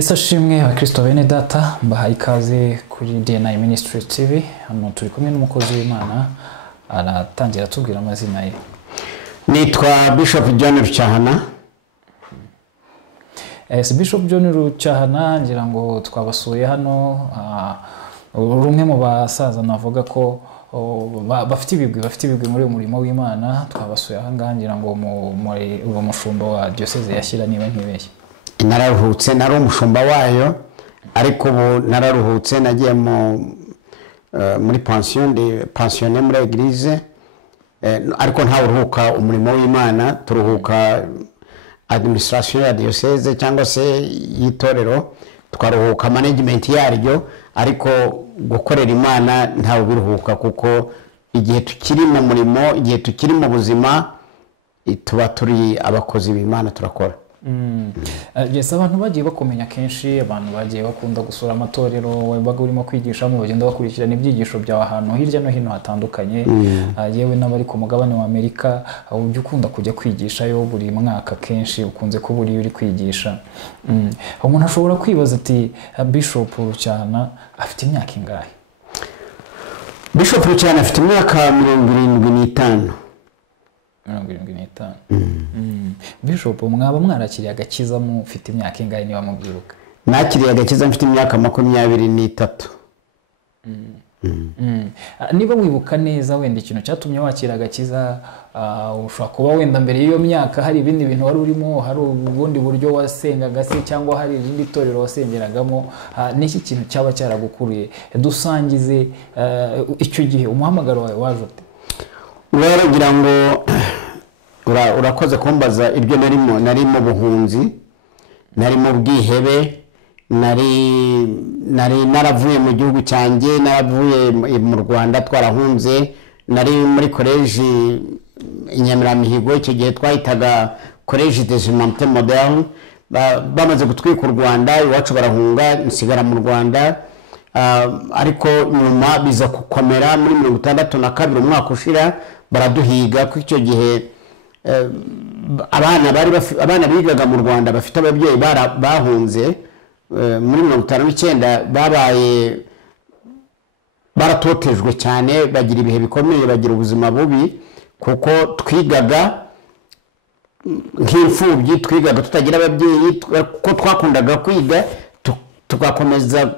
Yesu ashimwe abakristo bene data mbahaye ikaze kuri DNA Ministry TV. Hano turi kumwe n'umukozi w'Imana aratangira tubwira amazina ye. Nitwa Bishop John Rucyahana. Bishop John Rucyahana ngira ngo twabasuye hano rumwe mu basaza navuga ko bafite ibigwi muri umurimo w'Imana. Twabasuye aha ngira ngo muri uwo mushumba wa diocese yashyira niba ntibeshye. Nararuhutse nari umushumba wayo ariko ubu nararuhutse nagiye muri pensionné muri église ariko nta uruhuka umurimo w'Imana turuhuka administration ya diocese cyangwa se yitorero twaruhuka management yaryo ariko gukorera Imana nta ubiruhuka kuko igihe tukiri mu murimo igihe tukiri mu buzima tuba turi abakozi b'Imana turakora. Yes, abantu bagiye bakomenya kenshi abantu bagiye bakunda gusura amatorero wabaga urimo kwigisha mu bagenda bakurikirana ibyigisho byawe ahantu hirya no hino hatandukanye yewe n'abari ku mugabane wa Amerika ujye ukunda kujya kwigisha yo buri mwaka kenshi ukunze kuba uri kwigisha. Umuntu ashobora kwibaza ati Bishop Rucyahana afite imyaka ingahe? Bishop Rucyahana afite imyaka 75. Bishop mwaba mwarakiriye agakiza mufite imyaka ingahe niba mubyiruka? Nakiriye agakiza mfite imyaka 23. Niba wibuka neza wenda ikintu cyatumye wakira agakiza ushobora kuba wenda mbere y'iyo myaka hari ibindi bintu wari urimo, hari ubundi buryo wasengaga se cyangwa hari irindi torero wasengeragamo, n'iki kintu cyaba cyaragukuriye dusangize icyo gihe umuhamagaro wawe waje ute? Waragira ngo urakoze kumbaza ibyo nari mu buhunzi nari mu bwihebe nari naravuye mu gihugu cyanjye naravuye mu Rwanda twarahunze nari muri college Inyamiramihigo icyo gihe twahitaga college des humanités modernes bamaze gutwika u Rwanda iwacu barahunga nsigara mu Rwanda ariko nyuma biza gukomera muri 62 umwaka ushira baraduhiga ko icyo gihe abana bigaga mu Rwanda bafite ababyeyi bahunze muri 59 babaye baratotejwe cyane bagira ibihe bikomeye bagira ubuzima bubi kuko twigaga nk'imfubyi twigaga tutagira ababyeyi ko twakundaga kwiga tugakomeza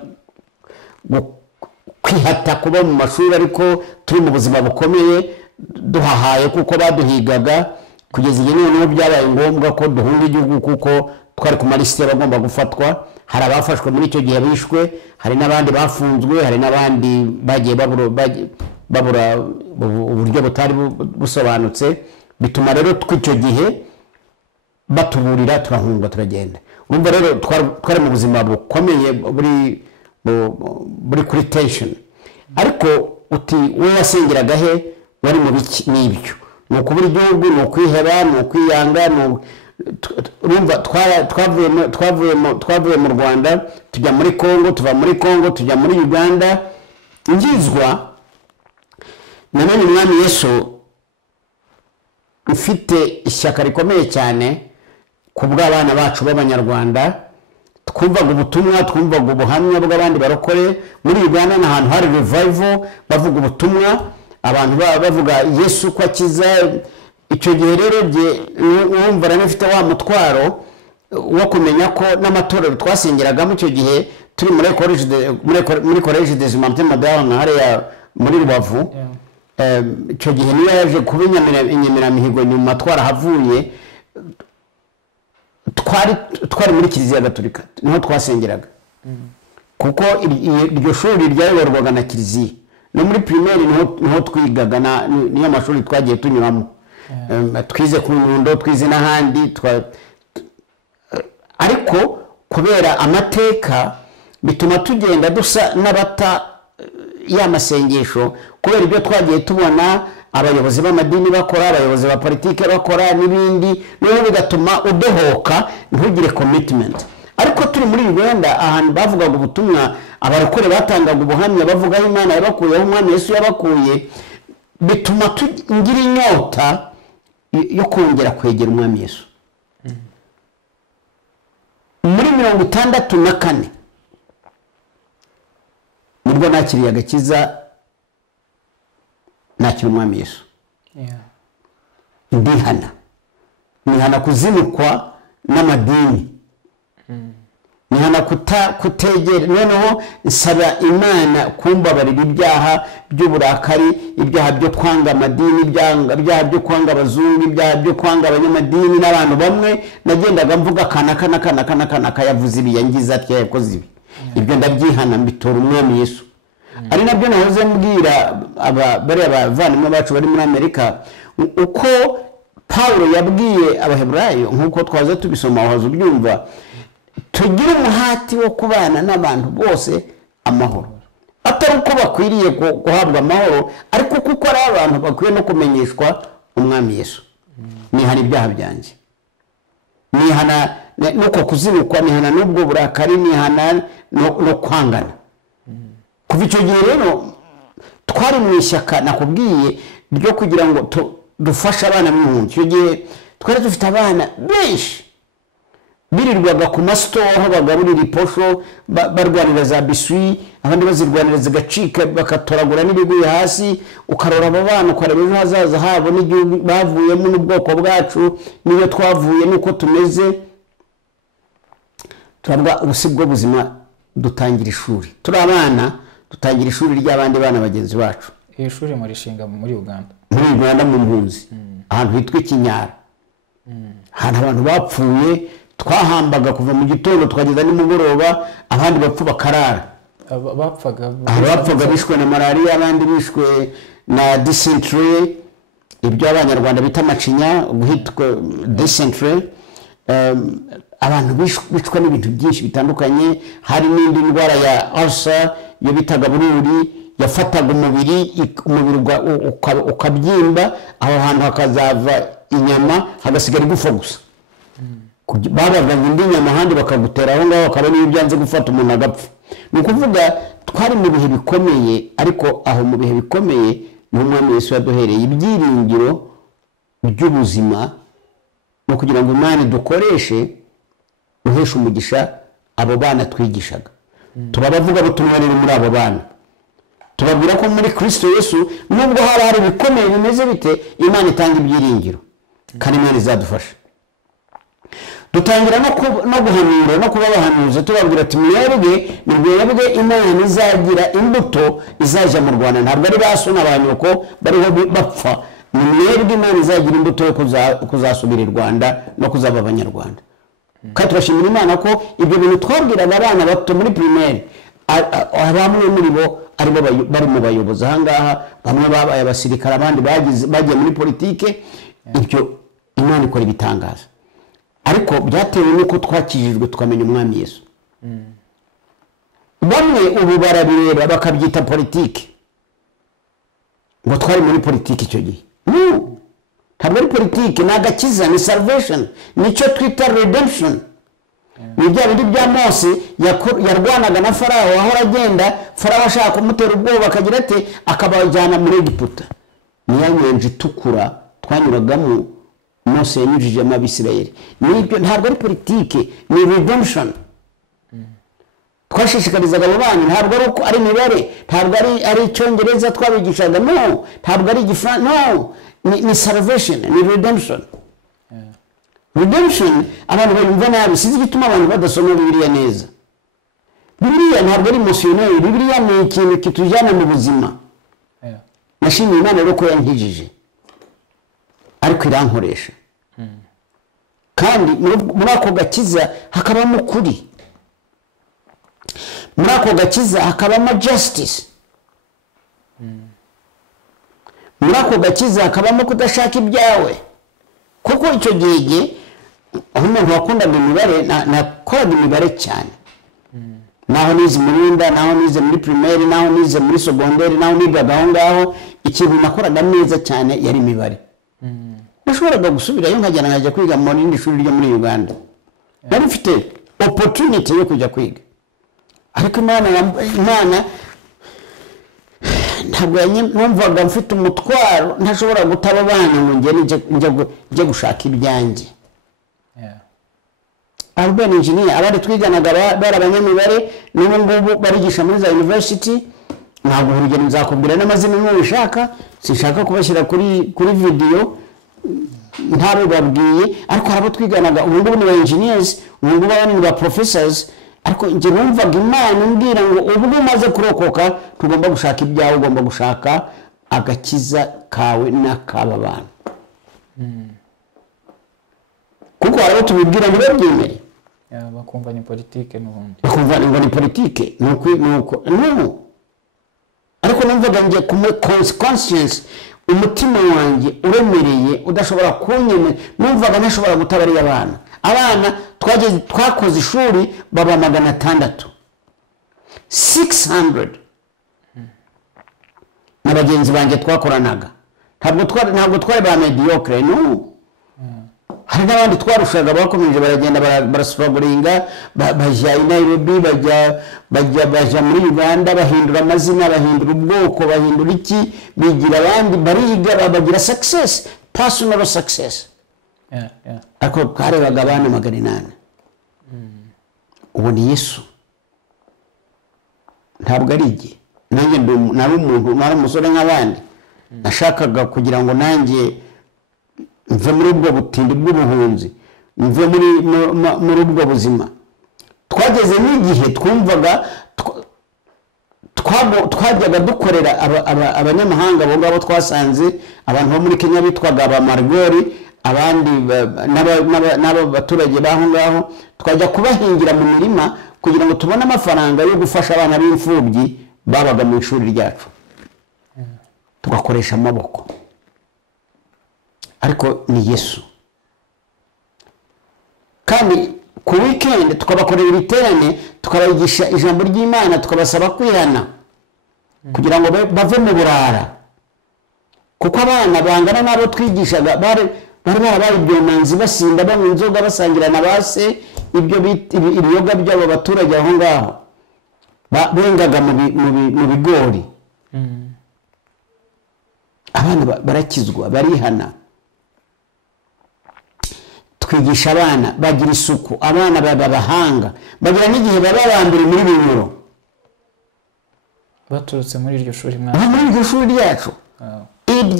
kwihata kuba mu mashuri ariko turi mu buzima bukomeye duhahaye kuko baduhigaga kugeza igihe noneho byabaye ngombwa ko duhunga igihugu kuko twari ku malisite bagomba gufatwa. Hari abafashwe muri icyo gihe bishwe, hari n'abandi bafunzwe, hari n'abandi bagiye babura uburyo butari busobanutse bituma rero tw'icyo gihe batuburira turahunga turagenda. Urumva rero twari mu buzima bukomeye buri kuri tension ariko uti wowe wasengeraga he wari mu biki n'ibyo ni ukubura igihugu ni ukwiheba ni ukwiyanga urumva twavuye mu Rwanda tujya muri Congo tuva muri Congo tujya muri Uganda ngizwa namenye umwami Yesu ufite ishyaka rikomeye cyane ku bw'abana bacu b'Abanyarwanda twumvaga ubutumwa twumvaga ubuhamya bw'abandi barokore muri Uganda n'ahantu hari revival bavuga ubutumwa abantu bavuga Yesu ko akiza. Icyo gihe rero wumva ranafite wa mutwaro wo kumenya ko n'amatorero twasengeragamo icyo gihe turi muri college des humanités modernes hariya muri Rubavu. Icyo gihe niyo yaje kuba Inyamiramihigo nyuma twarahavuye twari muri Kiliziya Gatolika niho twasengeraga kuko iryo shuri ryayoborwaga na Kiliziya no muri primaire niho twigaga niyo mashuri twagiye tunyuramo twize ku Nyundo twize n'ahandi ariko kubera amateka bituma tugenda dusa n'abata y'amasengesho kubera ibyo twagiye tubona abayobozi b'amadini bakora abayobozi ba politike bakora n'ibindi no bigatuma udohoka ntugire commitment. Ariko turi muri Uganda ahantu bavugaga ubutumwa abarokore batangaga ubuhamya bavuga Imana yabakuye aho umwami Yesu yabakuye bituma tugira inyota yo kongera kwegera umwami Yesu. muri 64 nibwo nakiriye agakiza, nakira umwami Yesu. Nihana kuzinukwa n'amadini, nihana kutegera, noneho nsaba Imana kumbabarira ibyaha by'uburakari, ibyaha byo kwanga amadini, ibyaha byo kwanga abazungu, ibyaha byo kwanga abanyamadini n'abantu bamwe nagendaga mvuga kanaka yavuze ibi, yangiza atya, yakoze ibi. Ibyo ndabyihana, mbitora umwami Yesu. Ari nabyo nahoze mbwira bari abavandimwe bacu bari muri Amerika, uko Paulo yabwiye Abaheburayo, nk'uko twaza tubisoma waza ubyumva, tugira umuhati wo kubana n'abantu bose amahoro. Atari uko bakwiriye guhabwa amahoro, ariko kuko ari abantu bakwiye no kumenyeshwa umwami Yesu. Nihana ibyaha byanjye, nihana nuko kuzinukwa, nihana n'ubwo burakari, nihana no kwangana. Kuva icyo gihe rero twari mu ishyaka nakubwiye ryo kugira ngo dufashe abana b'impunzi. Icyo gihe twari dufite abana benshi birirwaga ku masitoro aho bagaburira iposho, barwanira za biswi, abandi bazirwanira zigacika bakatoragura n'ibiguye hasi. Ukarora abo bana ukareba ejo hazaza habo n'igihugu bavuyemo n'ubwoko bwacu n'iyo twavuye n'uko tumeze. Turabwa ubusibwo buzima, dutangira ishuri turi abana, dutangira ishuri ry'abandi bana bagenzi bacu. Iyo shuri muri shinga muri Uganda, mu mpunzi, ahantu hitwa Ikinyara, ahantu abantu bapfuye twahambaga kuva mu gitondo twageza nimugoroba, abandi bapfu bakarara. Bapfaga bishwe na malaria, abandi bishwe na dysentery, ibyo abanyarwanda bita amacinya, guhitwa dysentery. Abantu bicwa n'ibintu byinshi bitandukanye. Hari n'indi ndwara ya ulcer yo bitaga bururi, yafataga umubiri ukabyimba, aho hantu hakazava inyama hagasigara igufa gusa. Babaga indi nyama handi bakagutera aho ngaho, akaba niyo byanze gufata umuntu agapfa. Ni ukuvuga twari mu bihe bikomeye, ariko aho mu bihe bikomeye niho umwami Yesu yaduhereye ibyiringiro by'ubuzima, no kugira ngo Imana dukoreshe uhesha umugisha abo bana twigishaga. Turabavuga butumwa rero muri abo bana, tubabwira ko muri Kristo Yesu nubwo hari ibikomeye bimeze bite, Imana itanga ibyiringiro kandi Imana izadufasha. Dutangira no guhanura no kubabahanuza, tubabwira ati mwebwe Imana izagira imbuto izaja mu Rwanda, ntabwo ari basona abantu ko bariho bapfa. Ni mwebwe Imana izagira imbuto yo kuzasubira i Rwanda no kuzaba abanyarwanda. Kandi turashimira Imana ko ibyo bintu twabwiraga abana bato muri primaire, bamwe muri bo aribo bari mu bayobozi ahangaha, bamwe babaye abasirikare, abandi bagiye muri politike. Ibyo Imana ikora ibitangaza, ariko byatewe nuko twakijijwe tukamenya umwami Yesu. Bamwe ubu barabireba bakabyita politike, ngo twari muri politike icyo gihe. Ntabwo ari politike, ni agakiza, ni salvation, nicyo twita redemption. Ni bya bindi bya Mose yarwanaga na Farawo, aho agenda Farawo ashaka kumutera ubwoba, akagira ati akabajyana muri Egiputa. Niyo nyanja itukura twanyuragamo Mose yanyujijemo Abisirayeli. Nibyo, ntabwo ari politike, ni redemption. Twashishikarizaga abo bana, ntabwo ari imibare, ntabwo ari icyongereza twabigishaga, no, ntabwo ari igifaransa, no, ni salvation, ni redemption. Redemption abantu bayumva nabi, sinzi igituma abantu badasoma Bibiliya neza. Bibiliya ntabwo ari emotionel, Bibiliya ni ikintu kitujyana mu buzima. Nashimiye Imana rero ko yankijije, ariko irankoresha. Kandi muri ako gakiza hakabamo ukuri, muri ako gakiza hakabamo justice, muri ako gakiza hakabamo kudashaka ibyawe. Kuko icyo gihe aho umuntu wakundaga imibare, nakoraga imibare cyane. Naho nize Murinda, naho nize muri primaire, naho nize muri secondaire, naho nigaga aho ngaho, ikintu nakoraga neza cyane yari imibare. Nashoboraga gusubirayo nkajya kwiga mu rindi shuri ryo muri Uganda. Nari mfite opportunity yo kujya kwiga, ariko Imana ntabwo numvaga mfite umutwaro, ntashobora gutaba abana ngo njye gushaka ibyanjye. urban engineer, abandi twiganaga bari abanyamibare n'ubu ngubu barigisha muri za university. Ntabwo urugero nzakubwira n'amazina imwe bishaka, sinshaka kubashyira kuri video ntabo babwiye, ariko harabo twiganaga ubu ngubu ni ba engineers, ubu ngubu abandi ni ba professors. Ariko njye numvaga Imana imbwira ngo ubwo umaze kurokoka tugomba gushaka ibyawe, ugomba gushaka agakiza kawe n'akaba bantu. Kuko harabo tubibwira ngo babyemere, bakumva ni politike n'ubundi, bakumva ngo ni politike nuko no. Ariko numvaga njye ku conscience, umutima wanjye uremereye udashobora kunyemera, numvaga ntashobora gutabariya abana twakoze ishuri baba 600 n'abagenzi banjye twakoranaga. Ntabwo twari ba mediocre, no. Hari n'abandi twarushaga bakomeje baragenda barasuraguringa, bajya i Nairobi, bajya muri Uganda, bahindura amazina, bahindura ubwoko, bahindura iki, bigira abandi, bariga, bagira success, personal success. Ariko twarebaga abana 800. Ubu ni Yesu, ntabwo ari igihe. Nanjye nari umuntu, nari umusore nk'abandi, nashakaga kugira ngo nanjye mve muri ubwo butindi bw'ubuhunzi, mve muri ubwo buzima. Twageze n'igihe twumvaga twajyaga dukorera abanyamahanga, abo ngabo twasanze abantu bo muri Kenya bitwaga ba Margori, abandi n'aba baturage baho ngaho, twajya kubahingira mu mirima kugira ngo tubone amafaranga yo gufasha abana b'imfubyi babaga mu ishuri ryacu, tugakoresha amaboko. Ariko ni Yesu. Kandi ku weekend tukabakorera ibiterane, tukabayigisha ijambo ry'Imana, tukabasaba kwihana kugira ngo bave mu burara. Kuko abana bangana nabo twigishaga bari barabaye ibyomanzi, basinda, banywa inzoga, basangira na base, ibyo ibiyoga by'abo baturage aho ngaho bengaga mu bigori. Abana barakizwa, barihana. Twigisha abana bagira isuku, abana baba bahanga, bagira n'igihe baba bambere muri binyuro. Baturutse muri iryo shuri muri iryo shuri ryacu.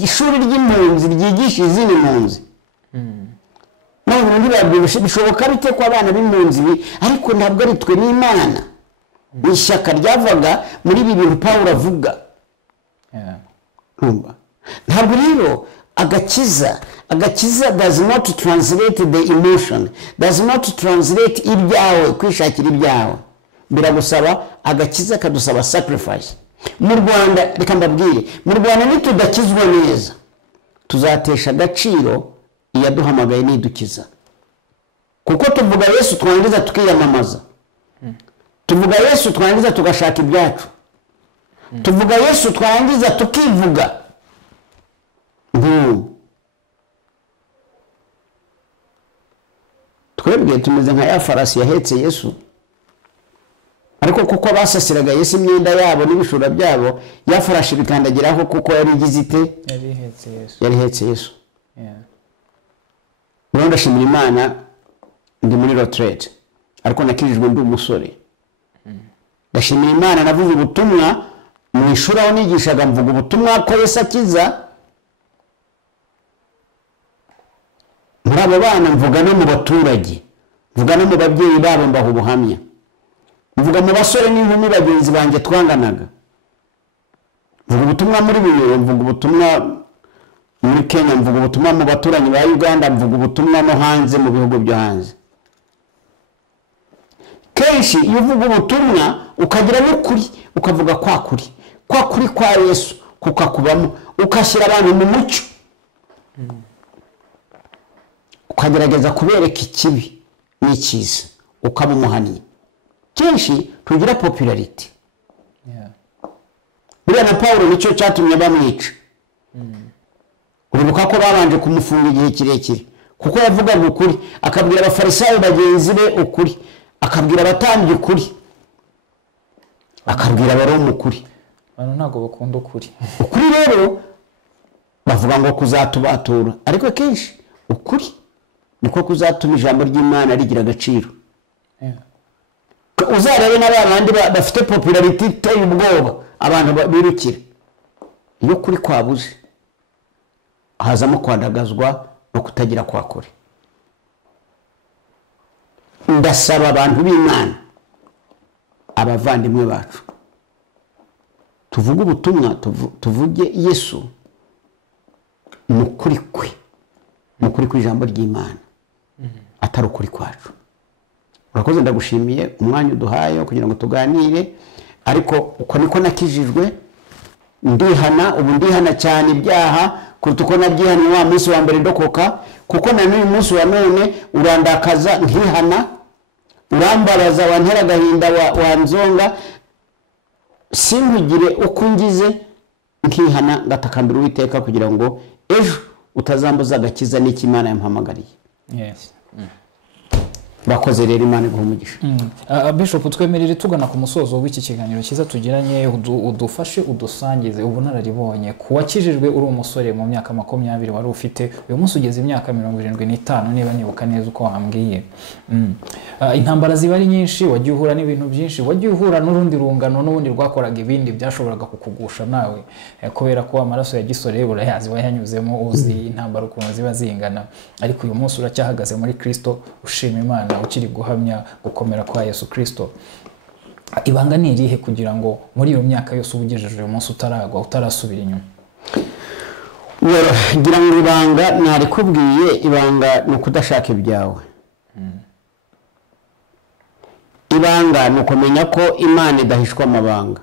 Ishuri ry'impunzi ryigisha izindi mpunzi. Ntabwo ntibabwishe bishoboka bite ko abana b'impunzi, ariko ntabwo ari twe n'Imana. Ishyaka ryavaga muri ibi bintu Pawulo avuga. Ntabwo rero agakiza does not translate the emotion, does not translate ibyawe, kwishakira ibyawe. Biragusaba agakiza, kadusaba sacrifice. Mu Rwanda reka mbabwire, mu Rwanda nitudakizwa neza tuzatesha agaciro iyaduhamagaye nidukiza. Kuko tuvuga Yesu twangiza tukiyamamaza, tuvuga Yesu twangiza tugashaka ibyacu, tuvuga Yesu twangiza tukivuga. Twebwe tumeze nka ya farasi yahetse Yesu, ariko kuko basasiraga Yesu imyenda yabo n'ibishura byabo, ya farashi bikandagiraho kuko yari igize ite, yari hetse Yesu. Rero ndashimira Imana, ndi muri retraite ariko nakirijwe ndi umusore. Ndashimira Imana, navuze ubutumwa mu ishuri aho nigishaga, mvuga ubutumwa ko Yesu akiza. Muri abo bana mvuga no mu baturage, mvuga no mu babyeyi babo mbaha ubuhamya, mvuga mu basore n'inkumi bagenzi banjye twanganaga, mvuga ubutumwa muri Bunyoro, mvuga ubutumwa muri Kenya, mvuga ubutumwa mu baturanyi ba Uganda, mvuga ubutumwa no hanze mu bihugu byo hanze. Kenshi iyo uvuga ubutumwa ukagira n'ukuri, ukavuga kwa kuri kwa Yesu kukakubamo, ukashyira abantu mu mucyo, ukagerageza kubereka ikibi n'ikiza, ukaba umuhannyi. Kenshi tugira popularity. Buriya na Pawulo nicyo cyatumye bamwica. Uribuka ko babanje kumufunga igihe kirekire kuko yavugaga ukuri, akabwira abafarisayo bagenzi be ukuri, akabwira abatambyi ukuri, akabwira abaroma ukuri. Abantu ntago bakunda ukuri. Ukuri rero bavuga ngo kuzatubatura, ariko kenshi ukuri niko kuzatuma ijambo ry'Imana rigira agaciro. uzarebe n'abandi bafite popularity iteye ubwoba abantu birukira iyo kuri kwabuze hazamo kwandagazwa no kutagira kwakure. Ndasaba abantu b'Imana abavandimwe bacu tuvuge ubutumwa tuvuge Yesu mukuri kw'ijambo ry'Imana atari ukuri kwacu. Urakoze ndagushimiye umwanya uduhaye kugira ngo tuganire, ariko uko niko nakijijwe ndihana cyane ibyaha kuruta uko nabyihaniye wa munsi wa mbere ndokoka, kuko na n'uyu munsi wa none urandakaza nkihana, urambabaza wantera agahinda wanzonga, sinkugire uko ngize nkihana ngatakambira Uwiteka kugira ngo ejo utazambuza agakiza n'iki Imana yampamagariye. Yes. Bakoze rero Imana iguhumugisha. Bishop twemerere tugana ku musozo w'iki kiganiro cyiza tugiranye, udufashe udusangize ubunararibonye kuwakijijwe uri umusore mu myaka 20 wari ufite uyu munsi ugeze imyaka 75 niba nibuka neza uko wambwiye. Intambara ziba ari nyinshi, wagiye uhura n'ibintu byinshi, wagiye uhura n'urundi rungano n'ubundi rwakoraga ibindi byashoboraga kukugusha nawe, kubera ko amaraso ya gisore urayazi wayanyuzemo, uzi intambara ukuntu ziba zingana, ariko uyu munsi uracyahagaze muri Kristo ushima Imana ukiri guhamya gukomera kwa Yesu Kristo. Ibanga ni irihe kugira ngo muri iyo myaka yose ubugejeje uyu munsi utaragwa utarasubira inyuma? Ngira ngo ibanga narikubwiye, ibanga ni ukudashaka ibyawe. Ibanga ni ukumenya ko Imana idahishwa amabanga.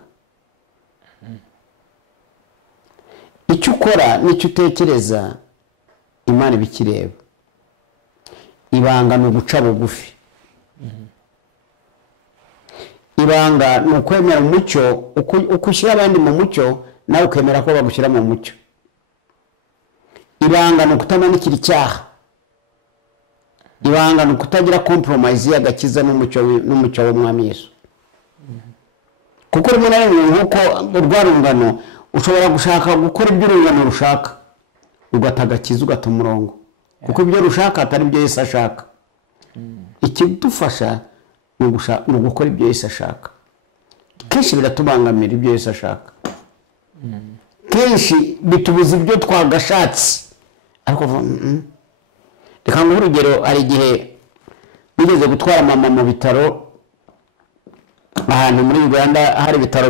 Icyo ukora n'icyo utekereza Imana ibikireba. Ibanga ni uguca bugufi. Ibanga ni ukwemera umucyo, uko ushyira abandi mu mucyo nawe ukemera ko bagushyira mu mucyo. Ibanga ni ukutamanikira icyaha. Ibanga ni ukutagira compromise y'agakiza n'umucyo w'Umwami Yesu. Kuko rimwe na rimwe nk'uko urwarungano ushobora gushaka gukora ibyo urungano rushaka ugata agakiza ugata umurongo, kuko ibyo rushaka atari byo Yesu ashaka. Ikidufasha ni ugukora ibyo Yesu ashaka. Kenshi biratubangamira ibyo Yesu ashaka, kenshi bitubuza ibyo twagashatse. Ariko reka nguhe urugero, ari igihe bigeze gutwara mama mu bitaro ahantu muri Uganda, hari ibitaro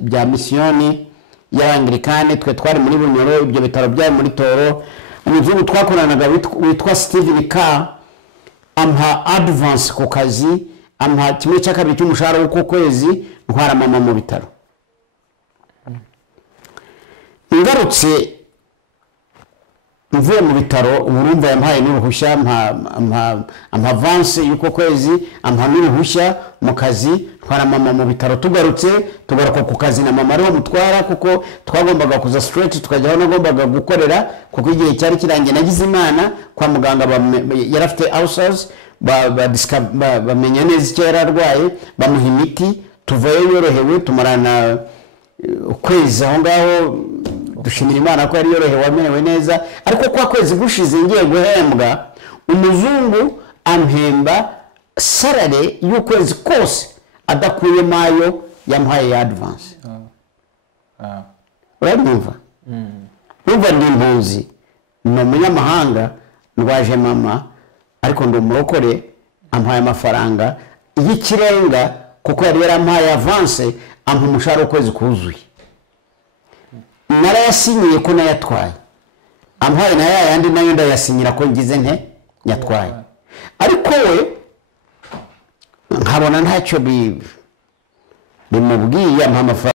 bya misiyoni y'Abangirikani, twe twari muri Bunyoro, ibyo bitaro byari muri Toro. Umuzungu twakoranaga witwa Steven K ampa advance ku kazi, ampa 1/2 cy'umushahara w'uko kwezi, ntwara mama mu bitaro. Ingarutse mvuye mu bitaro, urumva yampaye n'uruhushya, ampa avance y'uko kwezi, ampa n'uruhushya mu kazi, ntwara mama mu bitaro. Tugaruka ku kazi na mama ariho mutwara, kuko twagombaga kuza straight tukajya aho nagombaga gukorera, kuko igihe cyari kirangiye nagize Imana kwa muganga yarafite ulcers, bamenya neza icyo yari arwaye, bamuha imiti, tuvayo yorohewe, tumarana ukwezi aho ngaho. Dushimira Imana ko yari yorohewe, amerewe neza. Ariko kwa kwezi gushize ngiye guhembwa, umuzungu ampemba salary y'ukwezi kose adakuye mayo yampaye ya advance. Urabumva? Urumva ndi impunzi, ni umunyamahanga, ndwaje mama, ariko ndi umurokore, ampaye amafaranga y'ikirenga, kuko yari yarampaye avance, ampa umushahara w'ukwezi kuzuye. Narayasinyiye ko nayatwaye, ampaye na yandi nayo ndayasinyira ko ngize nyatwaye. Ariko we nkabona ntacyo bimubwiye, ampa amafaranga.